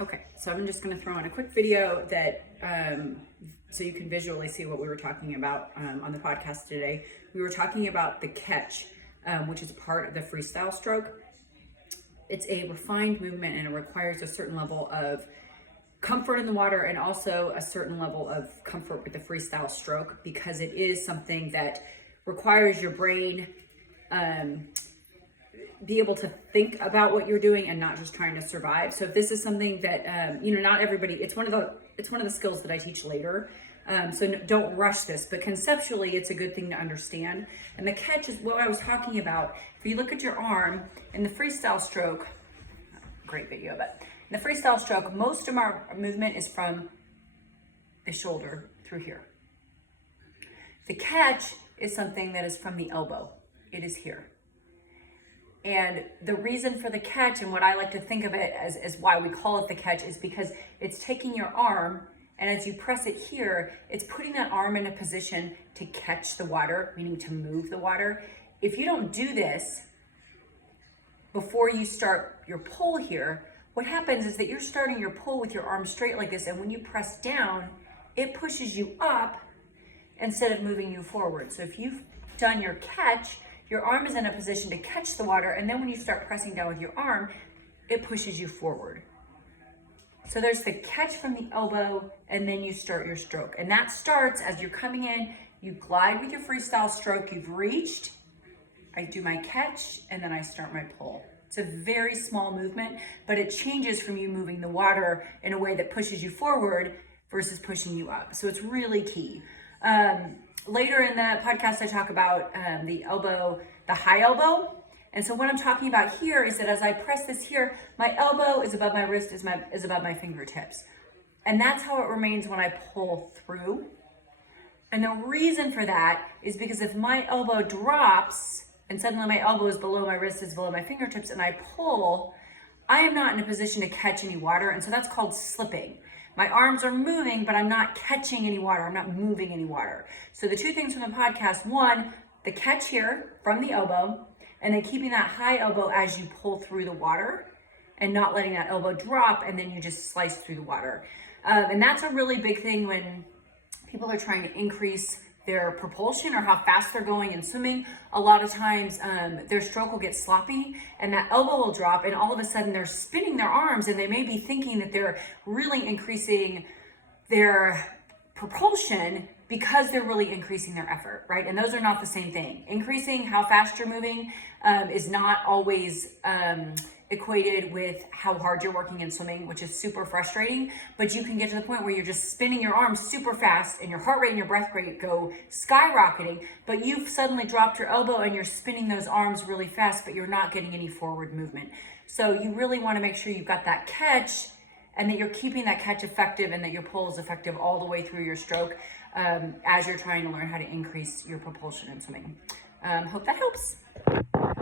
Okay, so I'm just going to throw in a quick video that so you can visually see what we were talking about on the podcast today. We were talking about the catch, which is part of the freestyle stroke. It's a refined movement and it requires a certain level of comfort in the water and also a certain level of comfort with the freestyle stroke, because it is something that requires your brain be able to think about what you're doing and not just trying to survive. So if this is something that not everybody, it's one of the skills that I teach later. So don't rush this, but conceptually it's a good thing to understand. And the catch is what I was talking about. If you look at your arm in the freestyle stroke, great video, but in the freestyle stroke, most of our movement is from the shoulder through here. The catch is something that is from the elbow. It is here. And the reason for the catch, and what I like to think of it as why we call it the catch, is because it's taking your arm, and as you press it here, it's putting that arm in a position to catch the water, meaning to move the water. If you don't do this before you start your pull here, what happens is that you're starting your pull with your arm straight like this, and when you press down, it pushes you up instead of moving you forward. So if you've done your catch, your arm is in a position to catch the water, and then when you start pressing down with your arm, it pushes you forward. So there's the catch from the elbow, and then you start your stroke. And that starts as you're coming in, you glide with your freestyle stroke, you've reached, I do my catch, and then I start my pull. It's a very small movement, but it changes from you moving the water in a way that pushes you forward versus pushing you up. So it's really key. Later in the podcast, I talk about the elbow, the high elbow. And so what I'm talking about here is that as I press this here, my elbow is above my wrist, is above my fingertips. And that's how it remains when I pull through. And the reason for that is because if my elbow drops and suddenly my elbow is below my wrist, is below my fingertips, and I pull, I am not in a position to catch any water. And so that's called slipping. My arms are moving, but I'm not catching any water. I'm not moving any water. So the two things from the podcast, one, the catch here from the elbow, and then keeping that high elbow as you pull through the water and not letting that elbow drop, and then you just slice through the water. And that's a really big thing when people are trying to increase their propulsion or how fast they're going in swimming. A lot of times their stroke will get sloppy and that elbow will drop, and all of a sudden they're spinning their arms and they may be thinking that they're really increasing their propulsion because they're really increasing their effort, right? And those are not the same thing. Increasing how fast you're moving is not always equated with how hard you're working in swimming, which is super frustrating. But you can get to the point where you're just spinning your arms super fast and your heart rate and your breath rate go skyrocketing, but you've suddenly dropped your elbow and you're spinning those arms really fast, but you're not getting any forward movement. So you really want to make sure you've got that catch and that you're keeping that catch effective and that your pull is effective all the way through your stroke as you're trying to learn how to increase your propulsion in swimming. Hope that helps.